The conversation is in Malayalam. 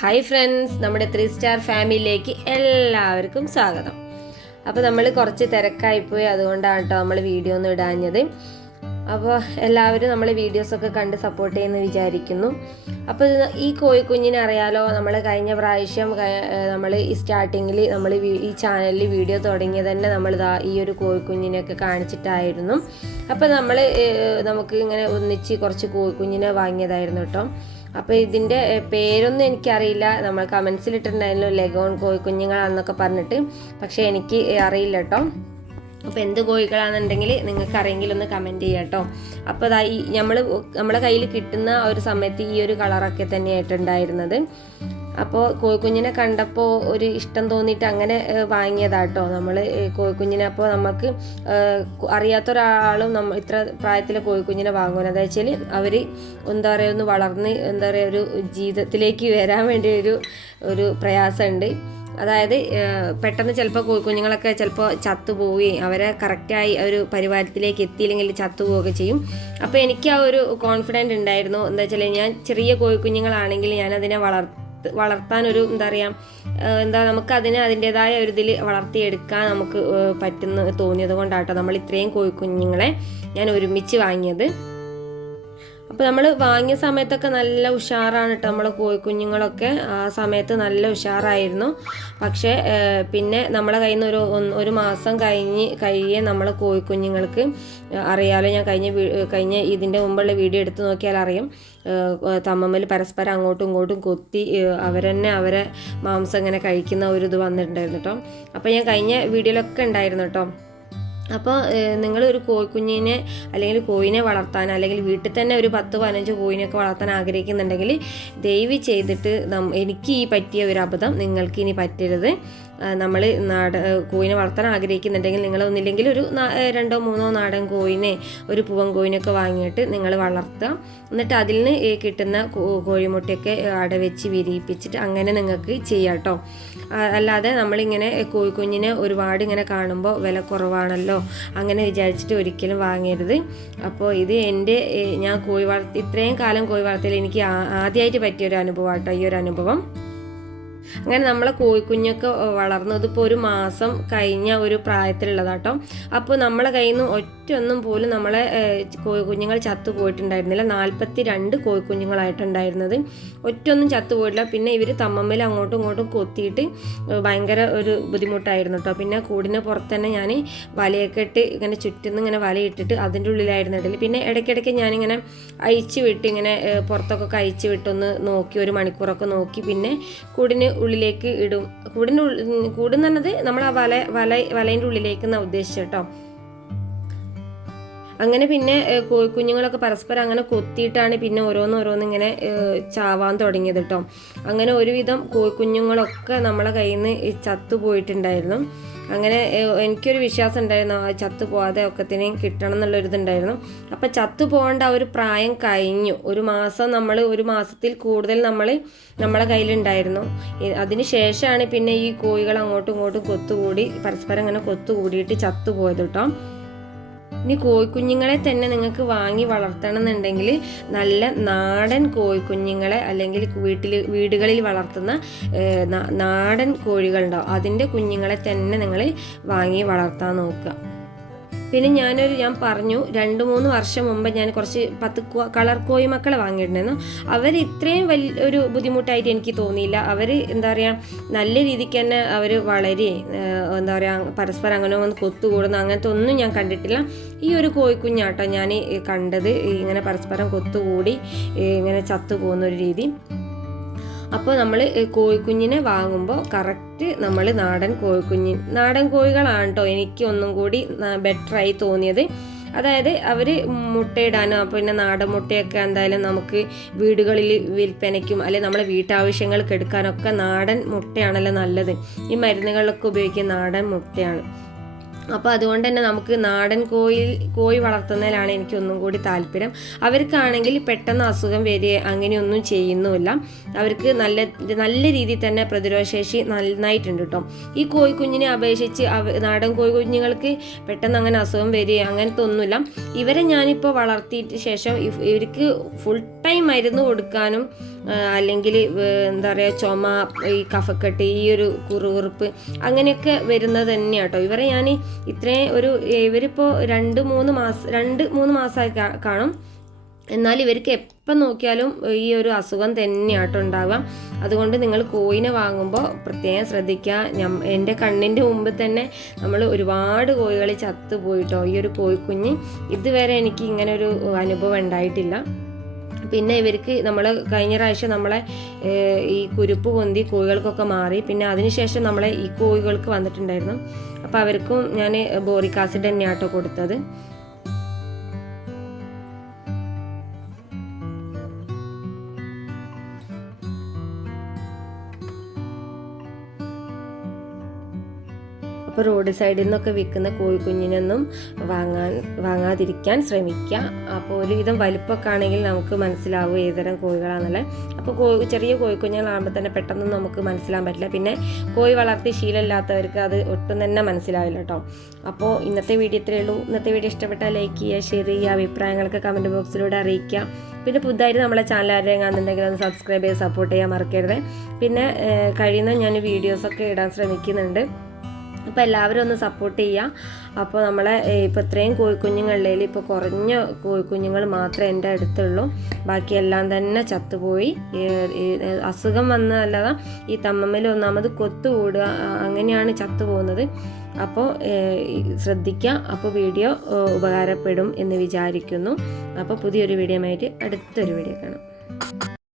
ഹായ് ഫ്രണ്ട്സ്, നമ്മുടെ 3 സ്റ്റാർ ഫാമിലിയിലേക്ക് എല്ലാവർക്കും സ്വാഗതം. അപ്പോൾ നമ്മൾ കുറച്ച് തിരക്കായിപ്പോയി, അതുകൊണ്ടാണ് കേട്ടോ നമ്മൾ വീഡിയോ ഒന്നും ഇടാഞ്ഞത്. അപ്പോൾ എല്ലാവരും നമ്മളെ വീഡിയോസൊക്കെ കണ്ട് സപ്പോർട്ട് ചെയ്യുമെന്ന് വിചാരിക്കുന്നു. അപ്പോൾ ഈ കോഴിക്കുഞ്ഞിനെ അറിയാലോ, നമ്മൾ കഴിഞ്ഞ പ്രാവശ്യം നമ്മൾ ഈ സ്റ്റാർട്ടിങ്ങിൽ നമ്മൾ ഈ ചാനലിൽ വീഡിയോ തുടങ്ങിയത് തന്നെ നമ്മൾ ഈ ഒരു കോഴിക്കുഞ്ഞിനെയൊക്കെ കാണിച്ചിട്ടായിരുന്നു. അപ്പോൾ നമുക്ക് ഇങ്ങനെ ഒന്നിച്ച് കുറച്ച് കോഴിക്കുഞ്ഞിനെ വാങ്ങിയതായിരുന്നു കേട്ടോ. അപ്പോൾ ഇതിൻ്റെ പേരൊന്നും എനിക്കറിയില്ല. നമ്മൾ കമൻസിലിട്ടിട്ടുണ്ടായിരുന്നു ലെഗോൺ കോഴിക്കുഞ്ഞുങ്ങളാണെന്നൊക്കെ പറഞ്ഞിട്ട്, പക്ഷേ എനിക്ക് അറിയില്ല കേട്ടോ. അപ്പോൾ എന്ത് കോഴികളാണെന്നുണ്ടെങ്കിൽ നിങ്ങൾക്ക് അറിയെങ്കിൽ ഒന്ന് കമൻറ്റ് ചെയ്യാം കേട്ടോ. അപ്പോൾ ഈ നമ്മളെ കയ്യിൽ കിട്ടുന്ന ഒരു സമയത്ത് ഈ ഒരു കളറൊക്കെ തന്നെയായിട്ടുണ്ടായിരുന്നത്. അപ്പോൾ കോഴിക്കുഞ്ഞിനെ കണ്ടപ്പോൾ ഒരു ഇഷ്ടം തോന്നിയിട്ട് അങ്ങനെ വാങ്ങിയതാട്ടോ നമ്മൾ കോഴിക്കുഞ്ഞിനെ. അപ്പോൾ നമുക്ക് അറിയാത്തൊരാളും ഇത്ര പ്രായത്തിലെ കോഴിക്കുഞ്ഞിനെ വാങ്ങുമല്ലോ. എന്താ വെച്ചാൽ അവർ എന്താ പറയുക, ഒന്ന് വളർന്ന് എന്താ പറയുക ഒരു ജീവിതത്തിലേക്ക് വരാൻ വേണ്ടി ഒരു പ്രയാസമുണ്ട്. അതായത് പെട്ടെന്ന് ചിലപ്പോൾ കോഴിക്കുഞ്ഞുങ്ങളൊക്കെ ചിലപ്പോൾ ചത്തുപോവുകയും അവരെ കറക്റ്റായി ഒരു പരിവാരത്തിലേക്ക് എത്തിയില്ലെങ്കിൽ ചത്തുപോവുകയൊക്കെ ചെയ്യും. അപ്പോൾ എനിക്ക് ആ ഒരു കോൺഫിഡൻറ്റ് ഉണ്ടായിരുന്നു. എന്താ വെച്ചാൽ ഞാൻ ചെറിയ കോഴിക്കുഞ്ഞുങ്ങളാണെങ്കിൽ ഞാനതിനെ വളർത്താനൊരു നമുക്കതിനെ അതിൻ്റെതായ ഒരു ഇതിൽ വളർത്തിയെടുക്കാൻ നമുക്ക് തോന്നിയത് കൊണ്ടാട്ടോ നമ്മൾ ഇത്രയും കോഴിക്കുഞ്ഞുങ്ങളെ ഞാൻ ഒരുമിച്ച് വാങ്ങിയത്. അപ്പോൾ നമ്മൾ വാങ്ങിയ സമയത്തൊക്കെ നല്ല ഉഷാറാണ് കേട്ടോ. നമ്മളെ കോഴിക്കുഞ്ഞുങ്ങളൊക്കെ ആ സമയത്ത് നല്ല ഉഷാറായിരുന്നു. പക്ഷേ പിന്നെ നമ്മളെ കയ്യിൽ നിന്ന് ഒരു മാസം കഴിയേ നമ്മളെ കോഴിക്കുഞ്ഞുങ്ങൾക്ക് അറിയാലോ, ഞാൻ കഴിഞ്ഞ ഇതിൻ്റെ മുമ്പുള്ള വീഡിയോ എടുത്ത് നോക്കിയാൽ അറിയാം, തമ്മമ്മൽ പരസ്പരം അങ്ങോട്ടും ഇങ്ങോട്ടും കൊത്തി അവരെ മാംസം ഇങ്ങനെ കഴിക്കുന്ന ഒരു ഇത് വന്നിട്ടുണ്ടായിരുന്നു കേട്ടോ. അപ്പോൾ ഞാൻ കഴിഞ്ഞ വീഡിയോയിലൊക്കെ ഉണ്ടായിരുന്നു കേട്ടോ. അപ്പോൾ നിങ്ങളൊരു കോഴിക്കുഞ്ഞിനെ അല്ലെങ്കിൽ കോഴിനെ വളർത്താൻ, അല്ലെങ്കിൽ വീട്ടിൽ തന്നെ ഒരു 10-15 കോഴിനെയൊക്കെ വളർത്താൻ ആഗ്രഹിക്കുന്നുണ്ടെങ്കിൽ ദയവ് ചെയ്തിട്ട് എനിക്ക് ഈ പറ്റിയ ഒരു അബദ്ധം നിങ്ങൾക്ക് ഇനി പറ്റരുത്. നമ്മൾ കോഴിനെ വളർത്താൻ ആഗ്രഹിക്കുന്നുണ്ടെങ്കിൽ നിങ്ങൾ ഒന്നില്ലെങ്കിൽ ഒരു 2-3 നാടൻ കോഴിനെ, ഒരു പൂവൻ കോഴിനൊക്കെ വാങ്ങിയിട്ട് നിങ്ങൾ വളർത്തുക. എന്നിട്ട് അതിൽ നിന്ന് കിട്ടുന്ന കോഴിമുട്ടയൊക്കെ അടവെച്ച് വിരിയിപ്പിച്ചിട്ട് അങ്ങനെ നിങ്ങൾക്ക് ചെയ്യാം കേട്ടോ. അല്ലാതെ നമ്മളിങ്ങനെ കോഴിക്കുഞ്ഞിനെ ഒരുപാട് ഇങ്ങനെ കാണുമ്പോൾ വില കുറവാണല്ലോ അങ്ങനെ വിചാരിച്ചിട്ട് ഒരിക്കലും വാങ്ങരുത്. അപ്പോൾ ഇത് ഞാൻ ഇത്രയും കാലം കോഴി വളർത്തിയാൽ എനിക്ക് ആദ്യമായിട്ട് പറ്റിയൊരു അനുഭവം കേട്ടോ ഈ ഒരു അനുഭവം. അങ്ങനെ നമ്മളെ കോഴിക്കുഞ്ഞൊക്കെ വളർന്നതിപ്പോൾ ഒരു മാസം കഴിഞ്ഞ ഒരു പ്രായത്തിലുള്ളതാട്ടോ. അപ്പോൾ നമ്മളെ കയ്യിൽ നിന്ന് ഒറ്റൊന്നും പോലും നമ്മളെ കോഴിക്കുഞ്ഞുങ്ങൾ ചത്തുപോയിട്ടുണ്ടായിരുന്നില്ല. 42 കോഴിക്കുഞ്ഞുങ്ങളായിട്ടുണ്ടായിരുന്നത്, ഒറ്റൊന്നും ചത്തുപോയിട്ടില്ല. പിന്നെ ഇവർ തമ്മമ്മൽ അങ്ങോട്ടും ഇങ്ങോട്ടും കൊത്തിയിട്ട് ഭയങ്കര ഒരു ബുദ്ധിമുട്ടായിരുന്നു കേട്ടോ. പിന്നെ കൂടിന് പുറത്ത് തന്നെ ഞാൻ വലയൊക്കെ ഇട്ട് ഇങ്ങനെ ചുറ്റുന്ന ഇങ്ങനെ വലയിട്ടിട്ട് അതിൻ്റെ ഉള്ളിലായിരുന്നു ഇടയിൽ. പിന്നെ ഇടയ്ക്കിടയ്ക്ക് ഞാനിങ്ങനെ അഴിച്ചു വിട്ട് ഇങ്ങനെ പുറത്തൊക്കെ അഴിച്ചു വിട്ടൊന്ന് നോക്കി, 1 മണിക്കൂറൊക്കെ നോക്കി പിന്നെ കൂടിന് ഉള്ളിലേക്ക് ഇടും. കൂടുന്ന് പറഞ്ഞത് നമ്മൾ ആ വലേൻ്റെ ഉള്ളിലേക്ക് എന്നാണ് ഉദ്ദേശിച്ചത് കേട്ടോ. അങ്ങനെ പിന്നെ കോഴിക്കുഞ്ഞുങ്ങളൊക്കെ പരസ്പരം അങ്ങനെ കൊത്തിയിട്ടാണ് പിന്നെ ഓരോന്ന് ഇങ്ങനെ ചാവാൻ തുടങ്ങിയത് കേട്ടോ. അങ്ങനെ ഒരുവിധം കോഴിക്കുഞ്ഞുങ്ങളൊക്കെ നമ്മളെ കയ്യിൽ നിന്ന് ചത്തുപോയിട്ടുണ്ടായിരുന്നു. അങ്ങനെ എനിക്കൊരു വിശ്വാസം ഉണ്ടായിരുന്നു ചത്തു പോകാതെ ഒക്കത്തിനെയും കിട്ടണം എന്നുള്ളൊരിതുണ്ടായിരുന്നു. അപ്പം ചത്തു പോകേണ്ട ഒരു പ്രായം കഴിഞ്ഞു. ഒരു മാസത്തിൽ കൂടുതൽ നമ്മളെ കയ്യിലുണ്ടായിരുന്നു. അതിന് ശേഷമാണ് പിന്നെ ഈ കോഴികൾ അങ്ങോട്ടും ഇങ്ങോട്ടും പരസ്പരം അങ്ങനെ കൊത്തുകൂടിയിട്ട് ചത്തുപോയത് കേട്ടോ. ഇനി കോഴിക്കുഞ്ഞുങ്ങളെ തന്നെ നിങ്ങൾക്ക് വാങ്ങി വളർത്തണം എന്നുണ്ടെങ്കിൽ നല്ല നാടൻ കോഴിക്കുഞ്ഞുങ്ങളെ, അല്ലെങ്കിൽ വീടുകളിൽ വളർത്തുന്ന നാടൻ കോഴികളുണ്ടാവും, അതിൻ്റെ കുഞ്ഞുങ്ങളെ തന്നെ നിങ്ങൾ വാങ്ങി വളർത്താൻ നോക്കുക. പിന്നെ ഞാൻ പറഞ്ഞു 2-3 വർഷം മുമ്പ് ഞാൻ കുറച്ച് 10 കളർ കോഴി മക്കളെ വാങ്ങിയിട്ടുണ്ടായിരുന്നു. അവർ ഇത്രയും ഒരു ബുദ്ധിമുട്ടായിട്ട് എനിക്ക് തോന്നിയില്ല. അവർ നല്ല രീതിക്ക് തന്നെ അവർ വളരെ പരസ്പരം അങ്ങനെ ഒന്ന് കൊത്തുകൂടുന്ന അങ്ങനത്തെ ഒന്നും ഞാൻ കണ്ടിട്ടില്ല. ഈ ഒരു കോഴിക്കുഞ്ഞാട്ടോ ഞാൻ കണ്ടത് ഇങ്ങനെ പരസ്പരം കൊത്തുകൂടി ഇങ്ങനെ ചത്തുപോകുന്നൊരു രീതി. അപ്പോൾ നമ്മൾ കോഴിക്കുഞ്ഞിനെ വാങ്ങുമ്പോൾ കറക്റ്റ് നമ്മൾ നാടൻ കോഴികളാണ് കേട്ടോ എനിക്ക് ഒന്നും കൂടി ബെറ്ററായി തോന്നിയത്. അതായത് അവർ മുട്ടയിടാനോ പിന്നെ നാടൻ മുട്ടയൊക്കെ എന്തായാലും നമുക്ക് വീടുകളിൽ വിൽപ്പനയ്ക്കും അല്ലെങ്കിൽ നമ്മളെ വീട്ടാവശ്യങ്ങൾക്ക് എടുക്കാനൊക്കെ നാടൻ മുട്ടയാണല്ലോ നല്ലത്. ഈ മരുന്നുകളിലൊക്കെ ഉപയോഗിക്കുന്ന നാടൻ മുട്ടയാണ്. അപ്പോൾ അതുകൊണ്ട് തന്നെ നമുക്ക് നാടൻ കോഴി വളർത്തുന്നതിലാണ് എനിക്ക് ഒന്നും കൂടി താല്പര്യം. അവർക്കാണെങ്കിൽ പെട്ടെന്ന് അസുഖം വരിക അങ്ങനെയൊന്നും ചെയ്യുന്നുമില്ല. അവർക്ക് നല്ല രീതിയിൽ തന്നെ പ്രതിരോധശേഷി നന്നായിട്ടുണ്ട് കേട്ടോ. ഈ കോഴിക്കുഞ്ഞിനെ അപേക്ഷിച്ച് നാടൻ കോഴിക്കുഞ്ഞുങ്ങൾക്ക് പെട്ടെന്ന് അങ്ങനെ അസുഖം വരിക അങ്ങനത്തെ ഒന്നുമില്ല. ഇവരെ ഞാനിപ്പോൾ വളർത്തിയിട്ട് ശേഷം ഇവർക്ക് ഫുൾ ടൈം മരുന്ന് കൊടുക്കാനും അല്ലെങ്കിൽ എന്താ പറയുക ചുമ, ഈ കഫക്കെട്ട്, ഈ ഒരു കുറുകുറുപ്പ് അങ്ങനെയൊക്കെ വരുന്നത് തന്നെയാണ് കേട്ടോ. ഇവരെ ഞാൻ ഇവരിപ്പോൾ 2-3 മാസമായി കാണും. എന്നാൽ ഇവർക്ക് എപ്പം നോക്കിയാലും ഈ ഒരു അസുഖം തന്നെയാട്ടോ ഉണ്ടാവുക. അതുകൊണ്ട് നിങ്ങൾ കോഴിനെ വാങ്ങുമ്പോൾ പ്രത്യേകം ശ്രദ്ധിക്കുക. എൻ്റെ കണ്ണിൻ്റെ മുമ്പ് തന്നെ നമ്മൾ ഒരുപാട് കോഴികൾ ചത്തുപോയിട്ടോ. ഈ ഒരു കോഴിക്കുഞ്ഞ് ഇതുവരെ എനിക്ക് ഇങ്ങനെ ഒരു അനുഭവം ഉണ്ടായിട്ടില്ല. പിന്നെ ഇവർക്ക് കഴിഞ്ഞ പ്രാവശ്യം നമ്മളെ ഈ കുരുപ്പ് പൊന്തി കോഴികൾക്കൊക്കെ മാറി. പിന്നെ അതിനുശേഷം നമ്മളെ ഈ കോഴികൾക്ക് വന്നിട്ടുണ്ടായിരുന്നു. അപ്പോൾ അവർക്കും ഞാൻ ബോറിക് ആസിഡ് തന്നെയാട്ടോ കൊടുത്തത്. അപ്പോൾ റോഡ് സൈഡിൽ നിന്നൊക്കെ വിൽക്കുന്ന കോഴിക്കുഞ്ഞിനൊന്നും വാങ്ങാതിരിക്കാൻ ശ്രമിക്കുക. അപ്പോൾ ഒരുവിധം വലിപ്പമൊക്കെ ആണെങ്കിൽ നമുക്ക് മനസ്സിലാവും ഏതുതരം കോഴികളാണെന്നുള്ളത്. അപ്പോൾ ചെറിയ കോഴിക്കുഞ്ഞുങ്ങളാകുമ്പോൾ തന്നെ പെട്ടെന്ന് നമുക്ക് മനസ്സിലാൻ പറ്റില്ല. പിന്നെ കോഴി വളർത്തി ശീലമില്ലാത്തവർക്ക് അത് ഒട്ടും തന്നെ മനസ്സിലാവില്ല കേട്ടോ. അപ്പോൾ ഇന്നത്തെ വീഡിയോ ഇത്രയേ ഉള്ളൂ. ഇന്നത്തെ വീഡിയോ ഇഷ്ടപ്പെട്ടാൽ ലൈക്ക് ചെയ്യുക, ഷെയർ ചെയ്യുക, അഭിപ്രായങ്ങളൊക്കെ കമൻറ്റ് ബോക്സിലൂടെ അറിയിക്കുക. പിന്നെ പുതുതായിട്ട് നമ്മളെ ചാനൽ ആരെയും കാണുന്നുണ്ടെങ്കിൽ ഒന്ന് സബ്സ്ക്രൈബ് ചെയ്ത് സപ്പോർട്ട് ചെയ്യാൻ മറക്കരുത്. പിന്നെ കഴിയുന്ന ഞാൻ വീഡിയോസൊക്കെ ഇടാൻ ശ്രമിക്കുന്നുണ്ട്. അപ്പോൾ എല്ലാവരും ഒന്ന് സപ്പോർട്ട് ചെയ്യുക. അപ്പോൾ നമ്മളെ ഇപ്പോൾ ഇത്രയും കോഴിക്കുഞ്ഞുങ്ങളിൽ ഇപ്പോൾ കുറഞ്ഞ കോഴിക്കുഞ്ഞുങ്ങൾ മാത്രമേ എൻ്റെ അടുത്തുള്ളൂ. ബാക്കിയെല്ലാം തന്നെ ചത്തുപോയി. അസുഖം വന്നതല്ലാതെ ഈ തമ്മമ്മൽ ഒന്നാമത് കൊത്തുകൂടുക, അങ്ങനെയാണ് ചത്തുപോകുന്നത്. അപ്പോൾ ശ്രദ്ധിക്കുക. അപ്പോൾ വീഡിയോ ഉപകാരപ്പെടും എന്ന് വിചാരിക്കുന്നു. അപ്പോൾ പുതിയൊരു വീഡിയോ ആയിട്ട് അടുത്തൊരു വീഡിയോ കാണാം.